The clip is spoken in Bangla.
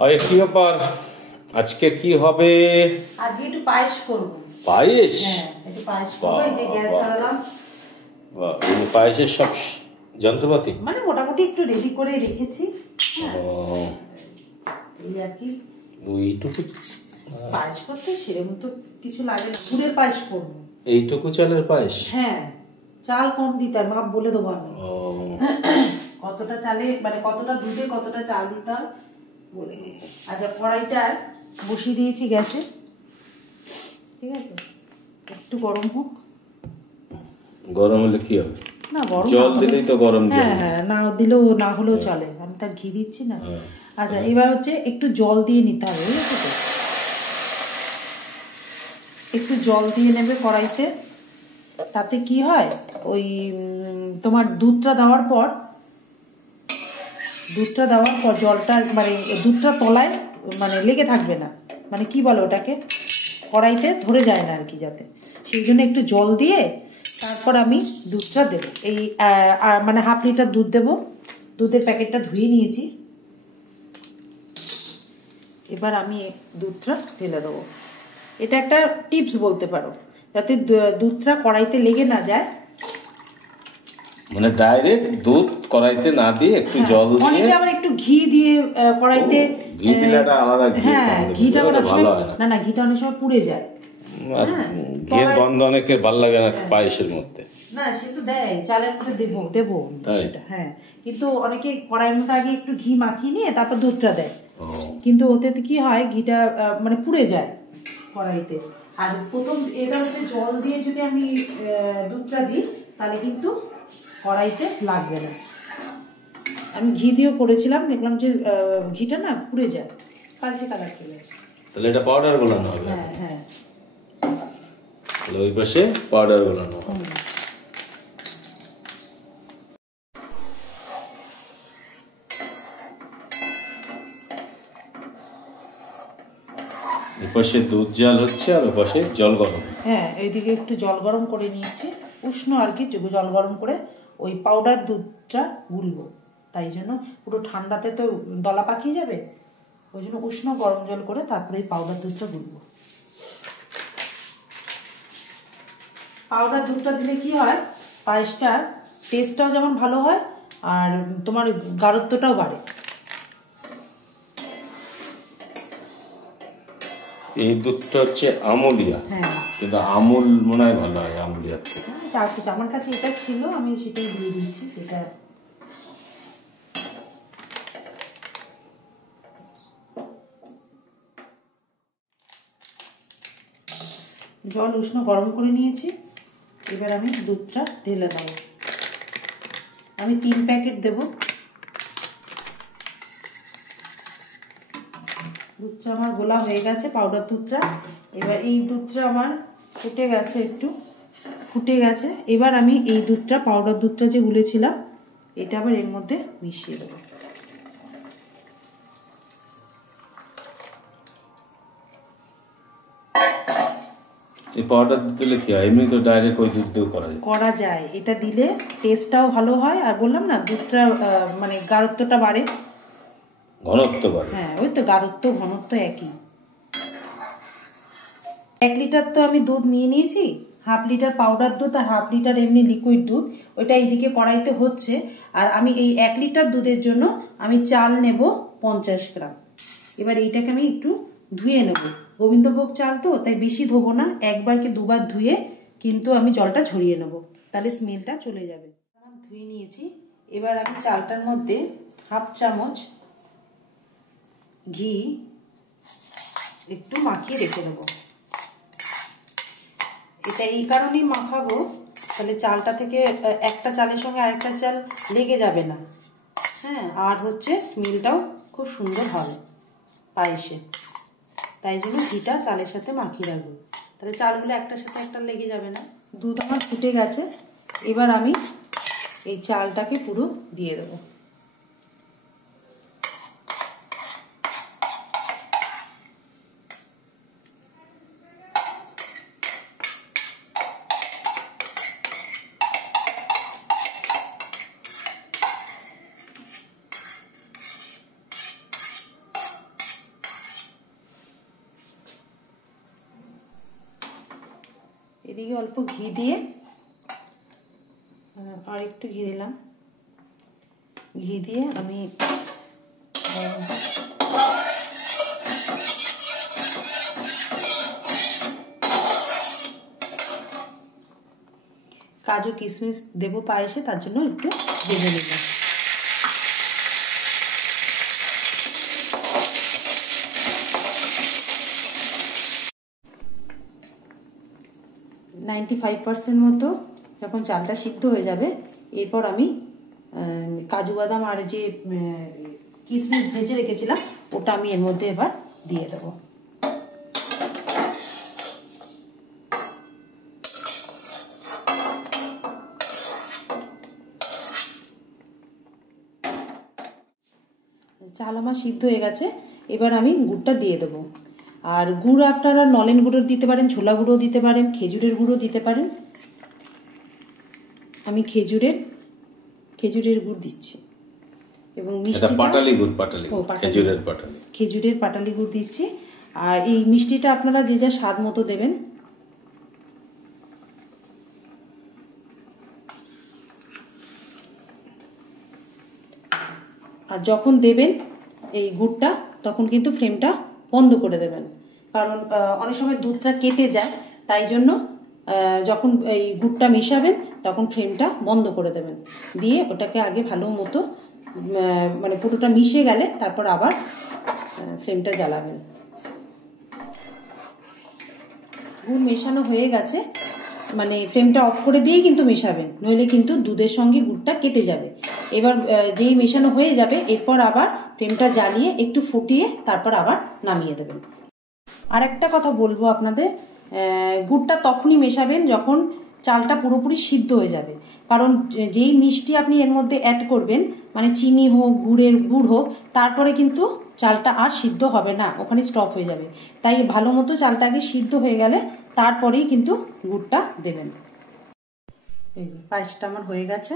আর কি ব্যাপার, আজকে কি হবে? আজকে একটু পায়েস করব। পায়েস? হ্যাঁ, একটু পায়েস করব। এই যে গ্যাস ধরালাম। বাহ, এই পায়েসের সব যন্ত্রপাতি মানে মোটামুটি একটু রেডি করে রেখেছি। এই আর কি এইটুকু পায়েস করতে সেরকম তো কিছু লাগে না। গুড়ের পায়েস করব। এইটুকু চালের পায়েস? হ্যাঁ, চাল কম দিতে হয়, মাপ বলে দেবো আমি। কতটা চালে মানে কতটা দুধে কতটা চাল দিতে হয় বলে। আচ্ছা, কড়াইটা বসিয়ে দিয়েছি গ্যাসে, ঠিক আছে? একটু গরম হোক। গরম হলে কি হবে? না, গরম জল দিলেই তো গরম। হ্যাঁ হ্যাঁ, না দিলেও না হলেও চলে, আমি তার ঘি দিচ্ছি না। আচ্ছা, এবার হচ্ছে একটু জল দিয়ে নিতে হবে, ঠিক আছে? একটু জল দিয়ে নেবে কড়াইতে। তাতে কি হয়, ওই তোমার দুধটা দেওয়ার পর জলটা মানে দুধটা তলায় মানে লেগে থাকবে না, মানে কি বলো ওটাকে, কড়াইতে ধরে যায় না আর কি, যাতে সেই জন্য একটু জল দিয়ে তারপর আমি দুধটা দেবো। এই মানে হাফ লিটার দুধ দেবো। দুধের প্যাকেটটা ধুয়ে নিয়েছি। এবার আমি দুধটা ঢেলে দেবো। এটা একটা টিপস বলতে পারো, যাতে দুধটা কড়াইতে লেগে না যায়। মানে ডাইরেক্ট দুধ কড়াইতে না দিয়ে একটু জল দিয়ে, অনেকে আবার একটু ঘি দিয়ে কড়াইতে, ঘি দিলে একটা আলাদা ঘি। হ্যাঁ, ঘিটা ভালো হয় না। না, ঘিটা অনেক সময় পুড়ে যায়। ঘিয়ের গন্ধ অনেকের ভালো লাগে না পায়েসের মধ্যে। না, সে তো দেয়, চালের মধ্যে দেবো সেটা, হ্যাঁ। কিন্তু অনেকে কড়াইয়ের মধ্যে আগে একটু ঘি মাখিয়ে নিয়ে তারপর দুধটা দেয়, কিন্তু ওতে কি হয়, ঘিটা মানে পুড়ে যায় কড়াইতে। আর প্রথম এটা হচ্ছে জল দিয়ে যদি আমি দুধটা দিই, তাহলে কিন্তু কড়াইতে লাগবে না। আমি ঘি দিয়েও করেছিলাম, দেখলাম যে ঘিটা না পুড়ে যায়, কালচে কালার চলে যায়। তাহলে এটা পাউডার গোলানো হবে? হ্যাঁ হ্যাঁ, ওই পাশে পাউডার গোলানো হবে। এপাশে দুধ জাল হচ্ছে আর ওপাশে জল গরম। হ্যাঁ, এইদিকে একটু জল গরম করে নিয়েছি, উষ্ণ আর কি, জল গরম করে ওই পাউডার দুধটা গুলবো। তাই জন্য পুরো ঠান্ডাতে তো দলা পাকিয়ে যাবে, ওই জন্য উষ্ণ গরম জল করে তারপরে এই পাউডার দুধটা গুলবো। পাউডার দুধটা দিলে কি হয়, পায়েসটা টেস্টটাও যেমন ভালো হয় আর তোমার গাঢ়ত্বটাও বাড়ে। এই দুধটা হচ্ছে আমুলিয়া, কিন্তু আমুল মনে হয় ভালো হয় আমুলিয়ার থেকে। আমার কাছে এটা ছিল, আমি সেটাই দিয়ে দিচ্ছি। এটা জল উষ্ণ গরম করে নিয়েছি, এবার আমি দুধটা ঢেলে দেব। আমি 3 প্যাকেট দেব। দুধটা আমার গোলা হয়ে গেছে, পাউডার দুধটা। এবার এই দুধটা আমার ফুটে গেছে, একটু ফুটে গেছে। এবার আমি এই দুধটা, পাউডার দুধটা যে গুলেছিলাম, এটা আবার এর মধ্যে মিশিয়ে দেবো। এই পাউডার দিলে কি হয়, এমনি তো ডাইরেক্ট ওই দুধ দিয়েও করা যায়। এটা দিলে টেস্টটাও ভালো হয়, আর বললাম না দুধটা মানে গাঢ়ত্বটা বাড়ে, ঘনত্ব বাড়ে। হ্যাঁ, ওই তো গাঢ়ত্ব ঘনত্ব একই। 1 লিটার তো আমি দুধ নিয়ে নিয়েছি, হাফ লিটার পাউডার দুধ আর হাফ লিটার এমনি লিকুইড দুধ, ওইটা এইদিকে কড়াইতে হচ্ছে। আর আমি এই 1 লিটার দুধের জন্য আমি চাল নেব 50 গ্রাম। এবার এইটাকে আমি একটু ধুয়ে নেব, গোবিন্দভোগ চাল তো, তাই বেশি ধোবো না, একবার কি দুবার ধুয়ে কিন্তু আমি জলটা ঝরিয়ে নেব, তাহলে স্মেলটা চলে যাবে। ধুয়ে নিয়েছি। এবার আমি চালটার মধ্যে হাফ চামচ ঘি একটু মাখিয়ে রেখে দেবো। এটা এই কারণেই মাখাবো, তাহলে চালটা থেকে একটা চালের সঙ্গে আরেকটা চাল লেগে যাবে না, হ্যাঁ, আর হচ্ছে স্মেলটাও খুব সুন্দর হবে পায়েসে। তাই জন্য ঘিটা চালের সাথে মাখিয়ে রাখবো, তাহলে চালগুলো একটার সাথে একটা লেগে যাবে না। দুধ আমার ফুটে গেছে, এবার আমি এই চালটাকে পুরো দিয়ে দেবো। এদিকে অল্প ঘি দিয়ে আর একটু ঘি দিলাম, ঘি দিয়ে আমি কাজু কিশমিশ দেবো পায়েসে, তার জন্য একটু ভেজে নেব। নাইনটি 5% মতো যখন চালটা সিদ্ধ হয়ে যাবে, এরপর আমি কাজু বাদাম আর যে কিশমিশ ভেজে রেখেছিলাম ওটা আমি এর মধ্যে এবার দিয়ে দেবো। চাল আমার সিদ্ধ হয়ে গেছে, এবার আমি গুড়টা দিয়ে দেবো। আর গুড় আপনারা নলেন গুঁড়ো দিতে পারেন, ছোলা গুঁড়ো দিতে পারেন, খেজুরের গুঁড়ো দিতে পারেন। আমি খেজুরের গুড় দিচ্ছি এবং মিষ্টি পাটালি গুড়, খেজুরের পাটালি গুড় দিচ্ছি। আর এই মিষ্টিটা আপনারা যে যা স্বাদ মতো দেবেন। আর যখন দেবেন এই গুড়টা তখন কিন্তু ফ্লেমটা বন্ধ করে দেবেন, কারণ অনেক সময় দুধটা কেটে যায়, তাই জন্য যখন এই গুড়টা মেশাবেন তখন ফ্লেমটা বন্ধ করে দেবেন, দিয়ে ওটাকে আগে ভালো মতো মানে পুরোটা মিশে গেলে তারপর আবার ফ্লেমটা জ্বালাবেন। গুড় মেশানো হয়ে গেছে, মানে ফ্লেমটা অফ করে দিয়েই কিন্তু মেশাবেন, নইলে কিন্তু দুধের সঙ্গে গুড়টা কেটে যাবে। এবার যেই মেশানো হয়ে যাবে এরপর আবার ফ্লেমটা জ্বালিয়ে একটু ফুটিয়ে তারপর আবার নামিয়ে দেবেন। আর একটা কথা বলবো আপনাদের, গুড়টা তখনই মেশাবেন যখন চালটা পুরোপুরি সিদ্ধ হয়ে যাবে, কারণ যেই মিষ্টি আপনি এর মধ্যে অ্যাড করবেন, মানে চিনি হোক গুড় হোক, তারপরে কিন্তু চালটা আর সিদ্ধ হবে না, ওখানে স্টপ হয়ে যাবে। তাই ভালো মতো চালটা আগে সিদ্ধ হয়ে গেলে তারপরেই কিন্তু গুড়টা দেবেন। এই যে পায়েসটা আমার হয়ে গেছে।